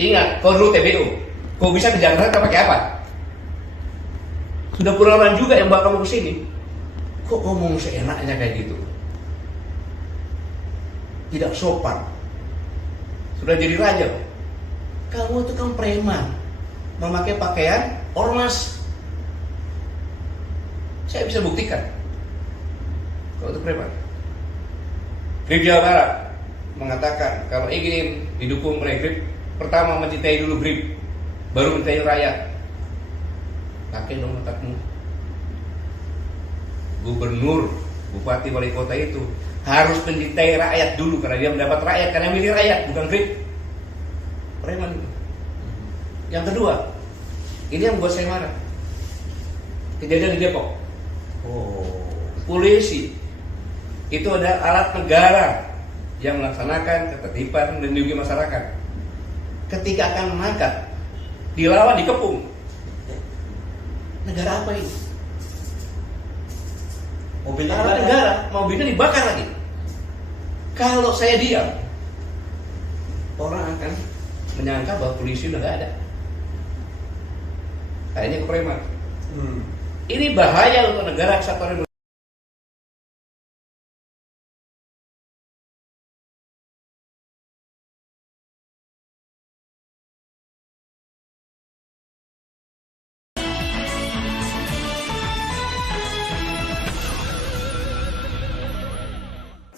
Ingat, kau dulu TBU. Kau bisa ke Jakarta pakai apa? Sudah puluhan juga yang bawa kamu ke sini. Kok ngomong seenaknya kayak gitu? Tidak sopan. Sudah jadi raja. Kamu itu kan preman. Memakai pakaian ormas. Saya bisa buktikan. Kau itu preman. Grip Jawa Barat mengatakan kalau ingin didukung oleh Grip, pertama mencintai dulu Grip, baru mencintai rakyat. Pakai dong otakmu. Gubernur, bupati, wali kota itu harus mencintai rakyat dulu karena dia mendapat rakyat, karena milih rakyat, bukan Grip. Preman. Yang kedua, ini yang buat saya marah. Kejadian di Depok. Polisi itu ada alat negara yang melaksanakan ketertiban dan melindungi masyarakat. Ketika akan mengangkat, dilawan, dikepung. Negara apa ini? Mobilnya Alat negara, mobilnya dibakar lagi. Kalau saya diam, orang akan menyangka bahwa polisi udah gak ada. Kayaknya kepreman. Ini bahaya untuk negara kesatuan Indonesia.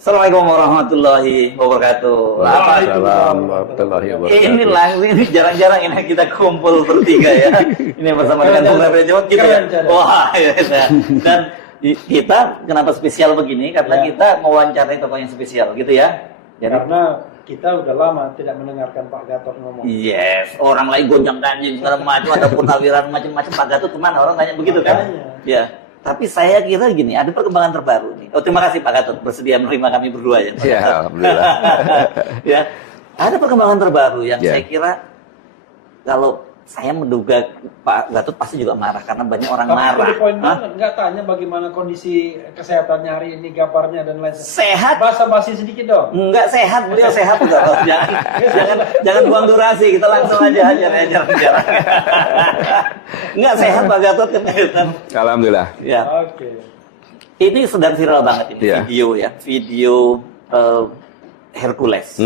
Assalamualaikum warahmatullahi wabarakatuh. Waalaikumsalam warahmatullahi wabarakatuh. Ini jarang-jarang ini kita kumpul bertiga ya. Ini bersama dengan Bung Refri Jawad gitu ya. Wah, ya. Dan kita kenapa spesial begini? Karena kita mewawancarai tokoh yang spesial gitu ya. Jadi, karena kita udah lama tidak mendengarkan Pak Gatot ngomong. Yes, orang lain gonjang-ganjing segala macam, ada purnawiran macam-macam. Pak Gatot kemana? Orang tanya begitu kan? Ya. Tapi saya kira gini, ada perkembangan terbaru nih. Oh, terima kasih Pak Gatot bersedia menerima kami berdua ya. Ya, alhamdulillah. Ya, ada perkembangan terbaru yang saya kira kalau saya menduga Pak Gatot pasti juga marah karena banyak orang marah. Tapi poin banget, nggak tanya bagaimana kondisi kesehatannya hari ini, gambarnya dan lain sebagainya. Sehat? Basa-basi sedikit dong. Enggak sehat, beliau sehat juga. Jangan buang durasi, kita langsung aja hajar. Enggak sehat Pak Gatot kan? Alhamdulillah. Ya. Oke. Ini sedang viral banget ini video ya, video Hercules.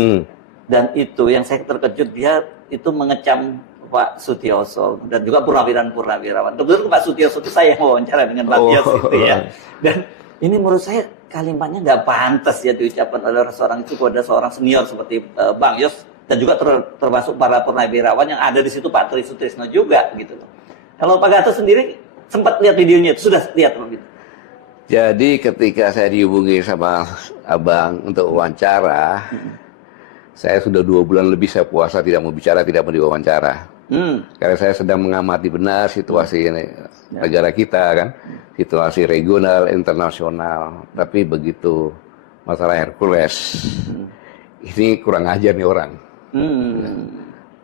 Dan itu yang saya terkejut, dia itu mengecam Pak Sutioso dan juga purnawirawan. Kebetulan Pak Sutioso itu saya wawancara dengan Pak Yos itu ya. Dan ini menurut saya kalimatnya nggak pantas ya diucapkan oleh seorang itu kepada seorang senior seperti Bang Yos dan juga termasuk para purnawirawan yang ada di situ, Pak Tri Sutrisno juga gitu. Kalau Pak Gatot sendiri sempat lihat videonya itu, sudah lihat begitu. Jadi ketika saya dihubungi sama Abang untuk wawancara, saya sudah 2 bulan lebih saya puasa, tidak mau bicara, tidak mau diwawancara. Karena saya sedang mengamati benar situasi negara kita kan, situasi regional, internasional. Tapi begitu masalah Hercules, ini kurang ajar nih orang,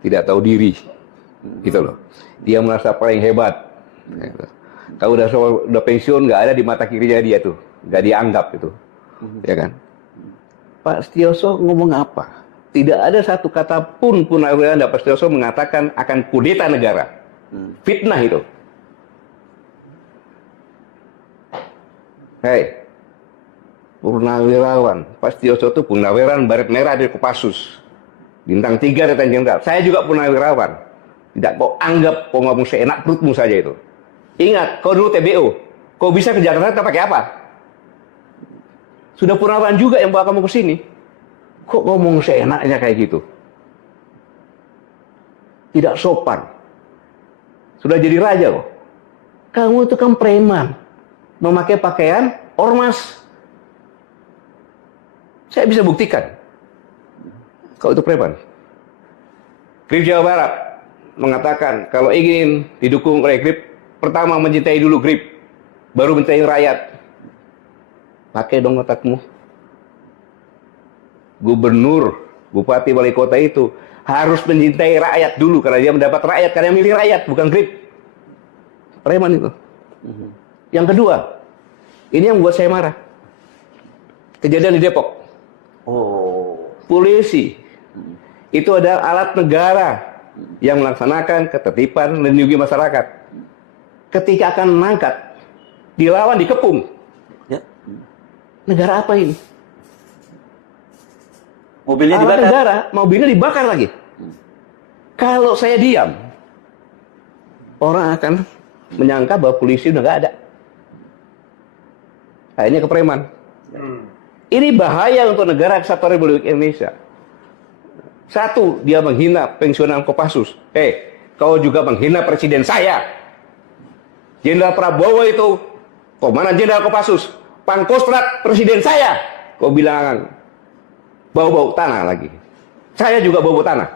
tidak tahu diri, gitu loh. Dia merasa paling hebat. Kalau udah pensiun, nggak ada di mata kirinya dia tuh, nggak dianggap itu, ya kan? Pak Sutioso ngomong apa? Tidak ada satu kata pun purnawirawan Pak Sutioso mengatakan akan kudeta negara. Fitnah itu. Hei, purnawirawan Pak Sutioso itu purnawirawan Baret Merah dari Kopassus, bintang 3 Letnan Jenderal. Saya juga purnawirawan. Tidak kau anggap kau ngomong seenak perutmu saja itu. Ingat, kau dulu TBU. Kau bisa ke Jakarta pakai apa? Sudah purnawirawan juga yang bawa kamu ke sini. Kok ngomong seenaknya kayak gitu? Tidak sopan. Sudah jadi raja kok. Kamu itu kan preman. Memakai pakaian ormas. Saya bisa buktikan. Kau itu preman. Grip Jawa Barat mengatakan kalau ingin didukung oleh Grip, pertama mencintai dulu Grip, baru mencintai rakyat. Pakai dong otakmu. Gubernur, bupati, wali kota itu harus mencintai rakyat dulu karena dia mendapat rakyat, karena milih rakyat, bukan Grip. Preman itu. Yang kedua, ini yang buat saya marah. Kejadian di Depok. Polisi itu ada alat negara yang melaksanakan ketertiban melindungi masyarakat. Ketika akan mengangkat, dilawan, dikepung. Ya. Negara apa ini? Mobilnya Alat dibakar. negara, mobilnya dibakar lagi. Kalau saya diam, orang akan menyangka bahwa polisi udah nggak ada. Akhirnya ke preman. Ini bahaya untuk negara kesatuan Republik Indonesia. Satu, dia menghina pensiunan Kopassus. Kau juga menghina presiden saya. Jenderal Prabowo itu komandan Jenderal Kopassus. Pangkostrat presiden saya. Kau bilang bau-bau tanah lagi. Saya juga bau-bau tanah.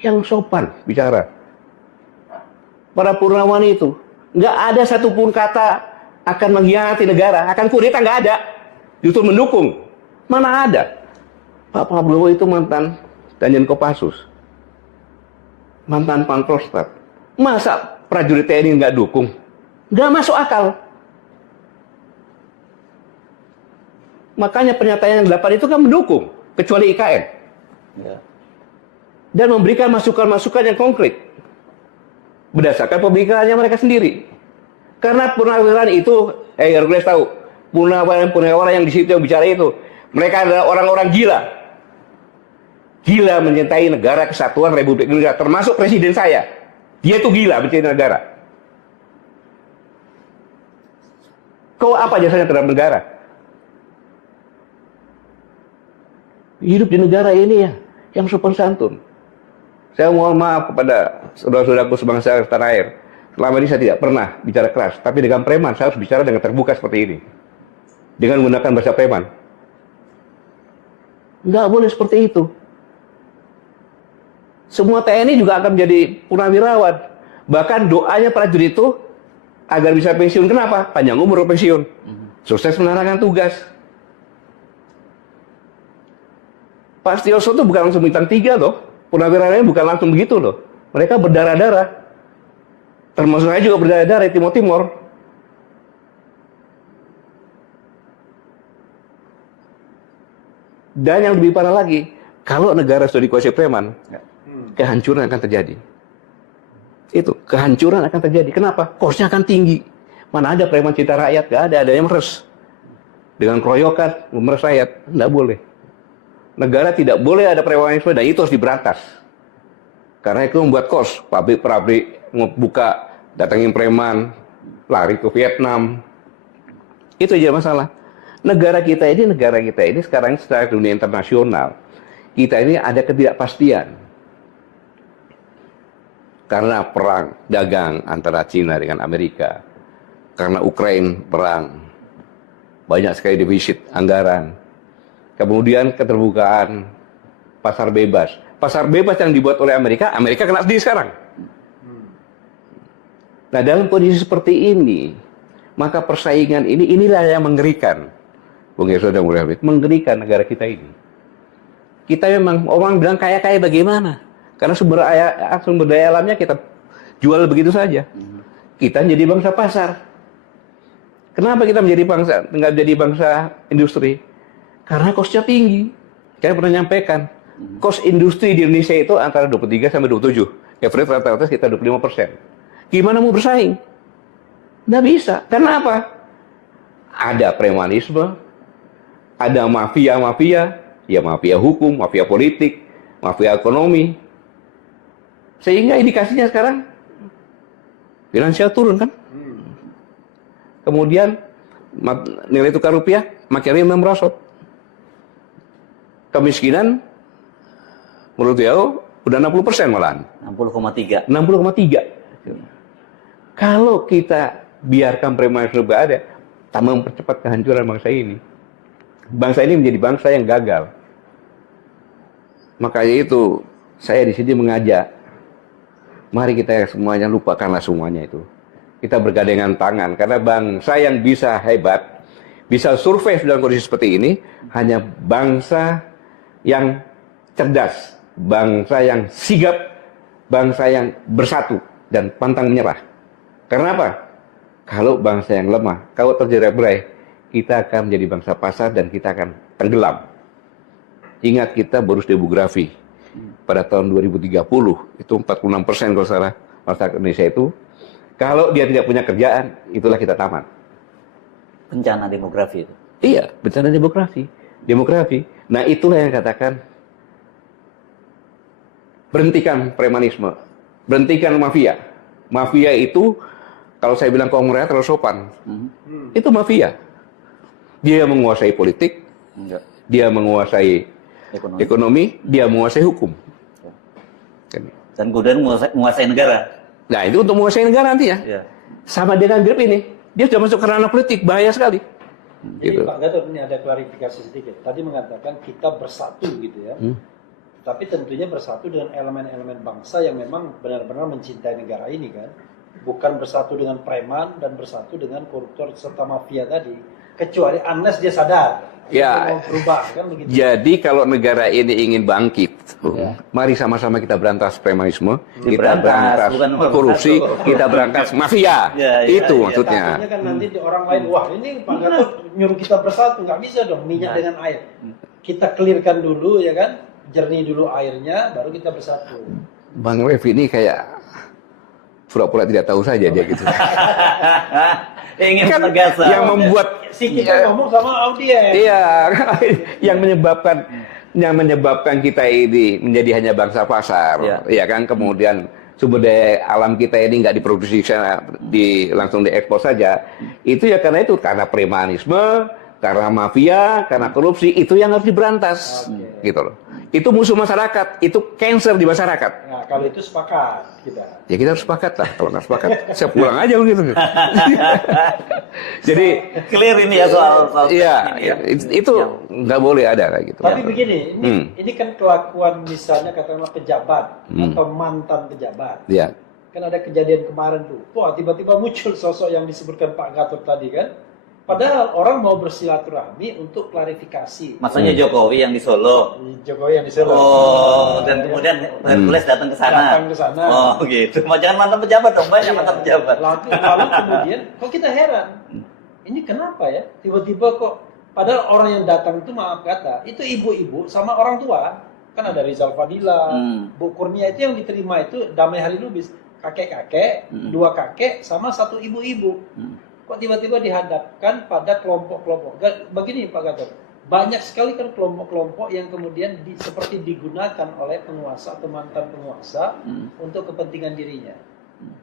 Yang sopan bicara. Para Purnawan itu nggak ada satupun kata akan mengkhianati negara, akan kudeta, nggak ada. Justru mendukung. Mana ada? Pak Prabowo itu mantan Danjen Kopassus, mantan Pangkostrat. Masa prajurit TNI nggak dukung? Nggak masuk akal. Makanya pernyataan yang 8 itu kan mendukung, kecuali IKN. Ya. Dan memberikan masukan-masukan yang konkret berdasarkan pemikirannya mereka sendiri. Karena purnawirawan itu, Hercules tahu, purnawirawan yang di situ yang bicara itu, mereka adalah orang-orang gila. Gila mencintai negara kesatuan Republik Indonesia, termasuk presiden saya. Dia itu gila mencintai negara. Kau apa jasanya terhadap negara? Hidup di negara ini ya, yang sopan santun. Saya mohon maaf kepada saudara-saudaraku sebangsa tanah air. Selama ini saya tidak pernah bicara keras, tapi dengan preman saya harus bicara dengan terbuka seperti ini. Dengan menggunakan bahasa preman. Nggak boleh seperti itu. Semua TNI juga akan menjadi purnawirawan. Bahkan doanya prajurit itu agar bisa pensiun. Kenapa? Panjang umur pensiun. Sukses menjalankan tugas. Pak Setioso itu bukan langsung bintang 3 loh. Purnawirawannya bukan langsung begitu loh. Mereka berdarah-darah. Termasuk saya juga berdarah-darah di Timur Timur. Dan yang lebih parah lagi, kalau negara sudah dikuasai preman, kehancuran akan terjadi. Itu, kehancuran akan terjadi. Kenapa? Cost-nya akan tinggi. Mana ada preman cinta rakyat? Gak ada yang meres. Dengan keroyokan, meres rakyat. Nggak boleh. Negara tidak boleh ada premanisme dan itu harus diberantas. Karena itu membuat kos, pabrik-pabrik buka, datangin preman, lari ke Vietnam. Itu aja masalah. Negara kita ini sekarang secara dunia internasional, kita ini ada ketidakpastian. Karena perang dagang antara Cina dengan Amerika. Karena Ukraina perang. Banyak sekali defisit anggaran. Kemudian keterbukaan pasar bebas. Pasar bebas yang dibuat oleh Amerika, Amerika kena sendiri sekarang. Nah, dalam kondisi seperti ini, maka persaingan inilah yang mengerikan. Bung Yesod dan Bung Habib, mengerikan negara kita ini. Kita memang, orang bilang kaya-kaya bagaimana? Karena sumber daya alamnya kita jual begitu saja. Kita menjadi bangsa pasar. Kenapa kita nggak menjadi bangsa industri? Karena kosnya tinggi. Saya pernah nyampaikan, kos industri di Indonesia itu antara 23 sampai 27. Average rata-rata sekitar 25%. Gimana mau bersaing? Nggak bisa. Karena apa? Ada premanisme, ada mafia-mafia, ya mafia hukum, mafia politik, mafia ekonomi. Sehingga indikasinya sekarang finansial turun kan? Kemudian nilai tukar rupiah makin merosot. Kemiskinan menurut dia udah 60% malahan. 60,3. 60,3. Kalau kita biarkan premanisme ada, tambah mempercepat kehancuran bangsa ini. Bangsa ini menjadi bangsa yang gagal. Makanya itu saya di sini mengajak, mari kita semuanya lupakanlah semuanya itu. Kita bergandengan tangan karena bangsa yang bisa hebat, bisa survive dalam kondisi seperti ini hanya bangsa yang cerdas, bangsa yang sigap, bangsa yang bersatu dan pantang menyerah. Karena apa? Kalau bangsa yang lemah, kalau terjerat-berai, kita akan menjadi bangsa pasar dan kita akan tenggelam. Ingat kita bonus demografi pada tahun 2030 itu 46% kalau salah masyarakat Indonesia itu kalau dia tidak punya kerjaan itulah kita tamat. Bencana demografi itu. Iya, bencana demografi. Nah itulah yang katakan berhentikan premanisme, berhentikan mafia. Mafia itu kalau saya bilang kongres terlalu sopan, itu mafia. Dia menguasai politik, dia menguasai ekonomi, dia menguasai hukum. Dan kemudian menguasai negara. Nah itu untuk menguasai negara nanti ya. Sama dengan Grip ini, dia sudah masuk ke ranah politik, bahaya sekali. Jadi Gitu. Pak Gatot ini ada klarifikasi sedikit. Tadi mengatakan kita bersatu gitu ya. Tapi tentunya bersatu dengan elemen-elemen bangsa yang memang benar-benar mencintai negara ini kan. Bukan bersatu dengan preman dan bersatu dengan koruptor serta mafia tadi. Kecuali unless dia sadar. Ya. Mau berubah kan begitu. Jadi kalau negara ini ingin bangkit, mari sama-sama kita berantas premanisme, kita berantas korupsi, kita berantas mafia. Itu maksudnya. Takutnya kan nanti di orang lain, wah ini Pak Gatot nyuruh kita bersatu, nggak bisa dong minyak dengan air. Kita clearkan dulu ya kan, jernih dulu airnya, baru kita bersatu. Bang Revi ini kayak pura-pura tidak tahu saja dia gitu. Ingin Kan penegasan. yang membuat Si kita ngomong sama audiens. iya yang menyebabkan kita ini menjadi hanya bangsa pasar, ya kan, kemudian sumber daya alam kita ini nggak diproduksi langsung diekspor saja, itu ya karena premanisme, karena mafia, karena korupsi, itu yang harus diberantas, gitu loh. Itu musuh masyarakat, itu cancer di masyarakat. Nah, kalau itu sepakat kita. Ya kita harus sepakat lah, kalau nggak sepakat, saya pulang aja begitu. Jadi clear ini ya soal iya, itu nggak boleh ada kayak gitu. Tapi begini, ini kan kelakuan misalnya katakanlah pejabat atau mantan pejabat. Iya. Kan ada kejadian kemarin tuh, wah tiba-tiba muncul sosok yang disebutkan Pak Gatot tadi kan. Padahal orang mau bersilaturahmi untuk klarifikasi. Maksudnya Jokowi yang di Solo. Jokowi yang di Solo. Oh, dan kemudian Hercules datang ke sana. Datang ke sana. Oh, gitu. Jangan mantan pejabat dong, banyak mantan pejabat. Lalu kemudian, kok kita heran. Ini kenapa ya? Tiba-tiba kok, padahal orang yang datang itu maaf kata, itu ibu-ibu sama orang tua. Kan ada Rizal Fadila, Bu Kurnia itu yang diterima itu Damai Hari Lubis. Kakek-kakek, dua kakek, sama satu ibu-ibu. Kok tiba-tiba dihadapkan pada kelompok-kelompok. Begini Pak Gatot, banyak sekali kan kelompok-kelompok yang kemudian seperti digunakan oleh penguasa atau mantan penguasa untuk kepentingan dirinya.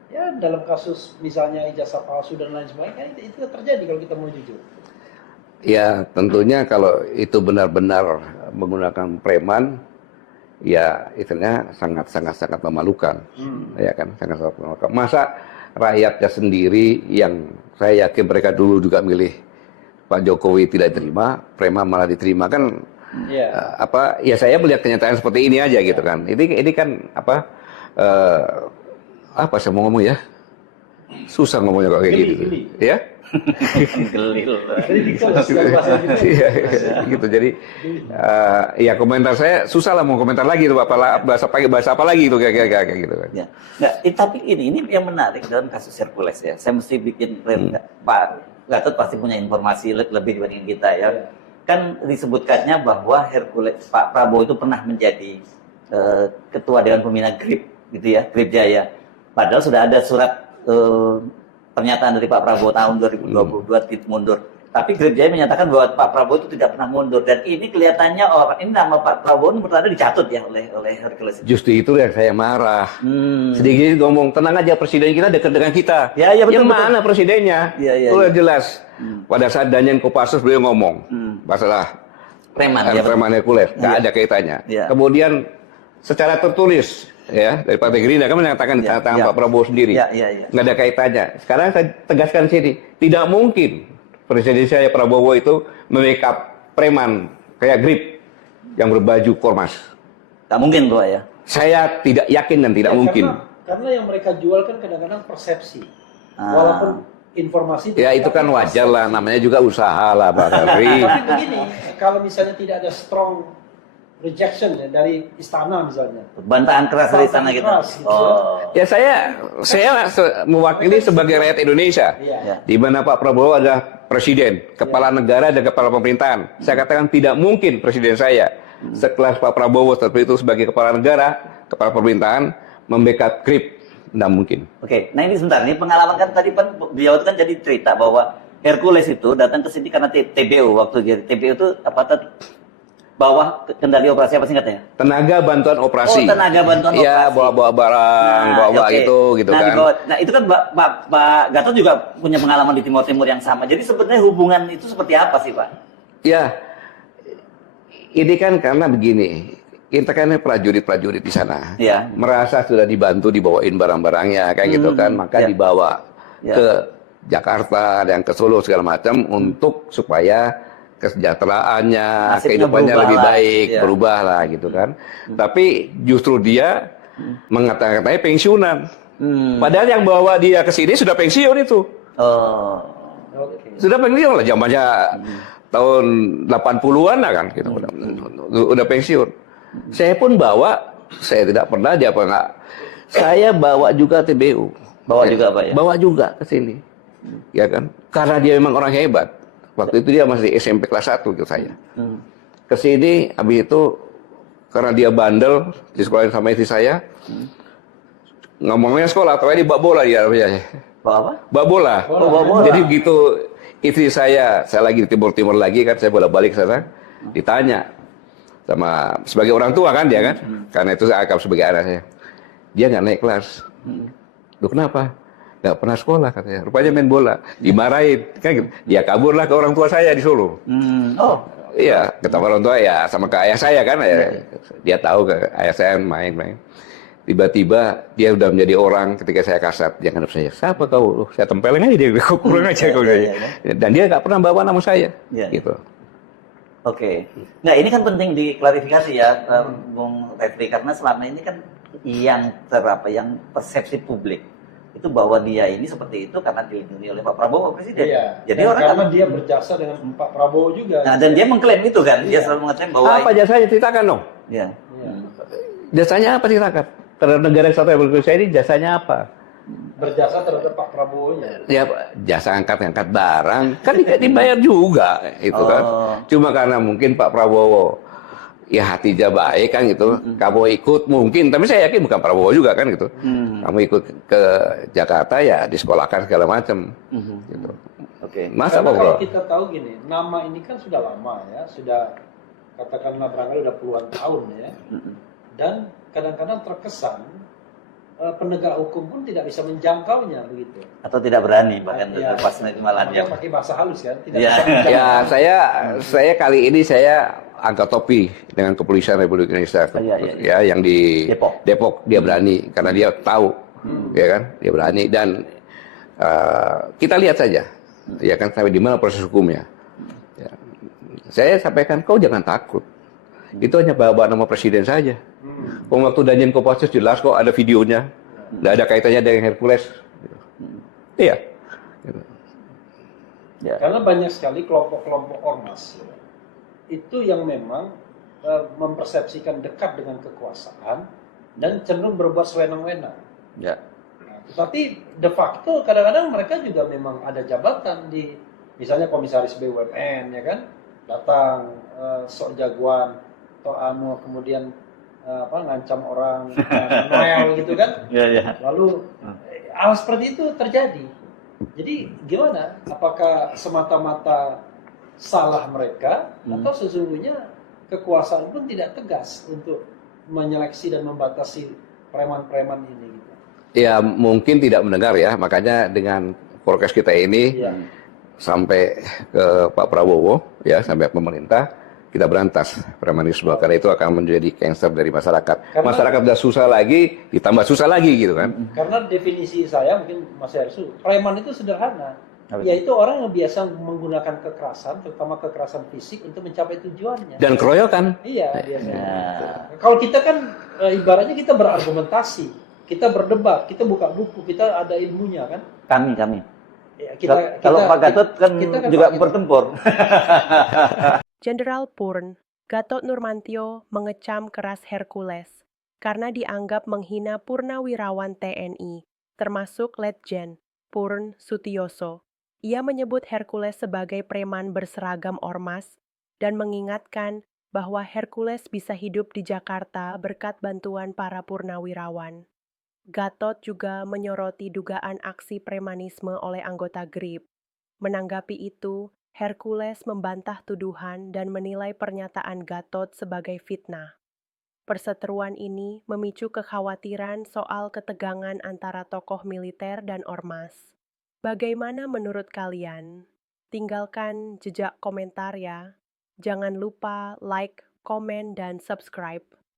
Ya dalam kasus misalnya ijazah palsu dan lain sebagainya, itu terjadi kalau kita mau jujur. Ya tentunya kalau itu benar-benar menggunakan preman, ya istilahnya sangat memalukan, ya kan, sangat memalukan. Masa rakyatnya sendiri yang saya yakin mereka dulu juga milih Pak Jokowi tidak diterima, preman malah diterima kan? Ya saya melihat kenyataan seperti ini aja gitu kan. Ini kan apa saya mau ngomong ya? Susah ngomongnya kok kayak gitu. Ya? Gelil. Gitu. Jadi ya komentar saya susah lah mau komentar lagi tuh bahasa apa lagi itu kayak gitu kan. Ya. Nggak, tapi ini yang menarik dalam kasus Hercules ya. Saya mesti bikin Pak Gatot pasti punya informasi lebih dibanding kita ya. Kan disebutkannya bahwa Hercules Pak Prabowo itu pernah menjadi ketua Dewan Pembina GRIP gitu ya, GRIP Jaya. Padahal sudah ada surat pernyataan dari Pak Prabowo tahun 2022 mundur. Tapi GRIP Jaya menyatakan bahwa Pak Prabowo itu tidak pernah mundur, dan ini kelihatannya ini nama Pak Prabowo ini berada dicatut ya oleh Hercules. Justru itu yang saya marah. Sedikit ngomong, tenang aja presiden kita dekat dengan kita. Ya, betul, yang mana presidennya? Udah jelas. Pada saat Danjen Kopassus beliau ngomong masalah preman Hercules, nggak ada kaitannya. Kemudian secara tertulis ya dari Partai Gerindra kan menyatakan Pak Prabowo sendiri, nggak ada kaitannya. Sekarang saya tegaskan sini, tidak mungkin presiden saya Prabowo itu membackup preman kayak GRIP yang berbaju ormas. Tak mungkin Pak ya. Saya tidak yakin dan tidak mungkin. Karena yang mereka jual kan kadang-kadang persepsi, walaupun informasi. Ya itu kan wajar lah, namanya juga usaha lah Pak Henry. Tapi begini, kalau misalnya tidak ada strong rejection ya, dari istana misalnya. Bantahan keras dari istana gitu. Ya saya mewakili sebagai rakyat Indonesia. Di mana Pak Prabowo adalah presiden, kepala negara dan kepala pemerintahan. Saya katakan tidak mungkin presiden saya sekelas Pak Prabowo seperti itu sebagai kepala negara, kepala pemerintahan, membackup Grip. Nggak mungkin. Oke, nah ini sebentar, ini pengalaman kan tadi beliau itu kan jadi cerita bahwa Hercules itu datang ke sini karena TBU, waktu dia TBU itu bawah kendali operasi apa singkatnya? Tenaga bantuan operasi. Oh, tenaga bantuan operasi. Iya, bawa-bawa barang, bawa-bawa oke. gitu Nah, kan. nah itu kan Pak Gatot juga punya pengalaman di Timur Timur yang sama. Jadi sebenarnya hubungan itu seperti apa sih, Pak? Ya, ini kan karena begini, kita kan prajurit-prajurit di sana, Iya. merasa sudah dibantu dibawain barang-barangnya kayak gitu kan, maka dibawa ke Jakarta dan ke Solo segala macam untuk supaya kesejahteraannya, nasibnya kehidupannya lebih lah. baik, berubah lah gitu kan. Tapi justru dia mengatakan pensiunan. Padahal yang bawa dia ke sini sudah pensiun itu. Oh. Sudah pensiun lah, zamannya tahun 80-an lah kan gitu. Udah pensiun. Saya pun bawa, saya tidak pernah dia apa enggak. Saya bawa juga TBU. Bawa juga, Pak, ya? Bawa juga ke sini. Ya kan? Karena dia memang orang hebat. Waktu itu dia masih SMP kelas 1 gitu saya. Ke sini habis itu karena dia bandel di sekolah sama istri saya. Ngomongnya sekolah, tapi di bak bola dia. Bawa apa? Bak bola. Oh, bak bola. Jadi begitu istri saya lagi di Timur-Timur lagi kan, saya bolak-balik ke sana, ditanya sama sebagai orang tua kan dia kan, karena itu saya anggap sebagai anak saya. Dia nggak naik kelas. Loh kenapa? Nggak pernah sekolah katanya. Rupanya main bola, dimarahin kan gitu. Dia kaburlah ke orang tua saya di Solo. Oh. Iya, ketemu orang tua ya sama ke ayah saya kan. Ya. Dia tahu ke ayah saya main-main. Tiba-tiba dia udah menjadi orang ketika saya kasat. Dia ngadep saya, siapa kau? Saya tempelin aja dia, kau kurang aja kau. Dan dia nggak pernah bawa nama saya. Gitu. Oke. Nah ini kan penting diklarifikasi ya, Bung Refli, karena selama ini kan yang persepsi publik itu bahwa dia ini seperti itu karena dilindungi oleh Pak Prabowo Presiden. Iya. Jadi dan orang karena kan, dia berjasa dengan Pak Prabowo juga. nah, dan dia mengklaim itu kan, dia selalu mengklaim bahwa apa jasanya ceritakan dong? Ya. Jasanya apa ceritakan? Terhadap negara kesatuan Republik Indonesia ini jasanya apa? Berjasa terhadap Pak Prabowo-nya. Ya jasa angkat barang kan dibayar juga itu kan. Cuma karena mungkin Pak Prabowo ya hatinya baik kan gitu. Kamu ikut mungkin, tapi saya yakin bukan Prabowo juga kan gitu. Kamu ikut ke Jakarta ya disekolahkan segala macam. Gitu. Oke. Masa Karena Pak kalau kita tahu gini, nama ini kan sudah lama ya, sudah katakanlah barangkali udah puluhan tahun ya. Dan kadang-kadang terkesan penegak hukum pun tidak bisa menjangkaunya begitu. Atau tidak berani bahkan Ya, pas malamnya. pakai bahasa halus kan, tidak Ya. bisa menjangkau. Ya saya kali ini saya angkat topi dengan Kepolisian Republik Indonesia ya yang di Depok dia berani karena dia tahu ya kan, dia berani dan kita lihat saja ya kan sampai di mana proses hukumnya. Ya. Saya sampaikan kau jangan takut. Itu hanya bawa nama presiden saja. Waktu Danjen Kopassus jelas kok ada videonya. Nggak ada kaitannya dengan Hercules. Iya. Ya. Karena banyak sekali kelompok-kelompok ormas itu yang memang mempersepsikan dekat dengan kekuasaan dan cenderung berbuat sewenang-wenang. Ya. Nah, tetapi de facto kadang-kadang mereka juga memang ada jabatan di misalnya komisaris BUMN ya kan, datang sok jagoan atau kemudian ngancam orang Noel gitu kan. Ya. Lalu hal seperti itu terjadi. Jadi gimana? Apakah semata-mata salah mereka atau sesungguhnya kekuasaan pun tidak tegas untuk menyeleksi dan membatasi preman-preman ini gitu. Ya mungkin tidak mendengar ya, makanya dengan forecast kita ini sampai ke Pak Prabowo ya, sampai pemerintah kita berantas premanisme karena itu akan menjadi cancer dari masyarakat. Karena masyarakat sudah susah lagi, ditambah susah lagi gitu kan. Karena definisi saya mungkin Mas Hersu, preman itu sederhana, yaitu orang yang biasa menggunakan kekerasan, terutama kekerasan fisik untuk mencapai tujuannya. Dan keroyokan. Iya biasanya. Kalau kita kan ibaratnya kita berargumentasi, kita berdebat, kita buka buku, kita ada ilmunya kan. Kami. Ya, kalau Pak Gatot kan juga bertempur. Jenderal Purn, Gatot Nurmantio mengecam keras Hercules karena dianggap menghina purnawirawan TNI, termasuk Letjen Purn Sutioso. Ia menyebut Hercules sebagai preman berseragam ormas dan mengingatkan bahwa Hercules bisa hidup di Jakarta berkat bantuan para purnawirawan. Gatot juga menyoroti dugaan aksi premanisme oleh anggota GRIP. Menanggapi itu, Hercules membantah tuduhan dan menilai pernyataan Gatot sebagai fitnah. Perseteruan ini memicu kekhawatiran soal ketegangan antara tokoh militer dan ormas. Bagaimana menurut kalian? Tinggalkan jejak komentar ya. Jangan lupa like, komen, dan subscribe.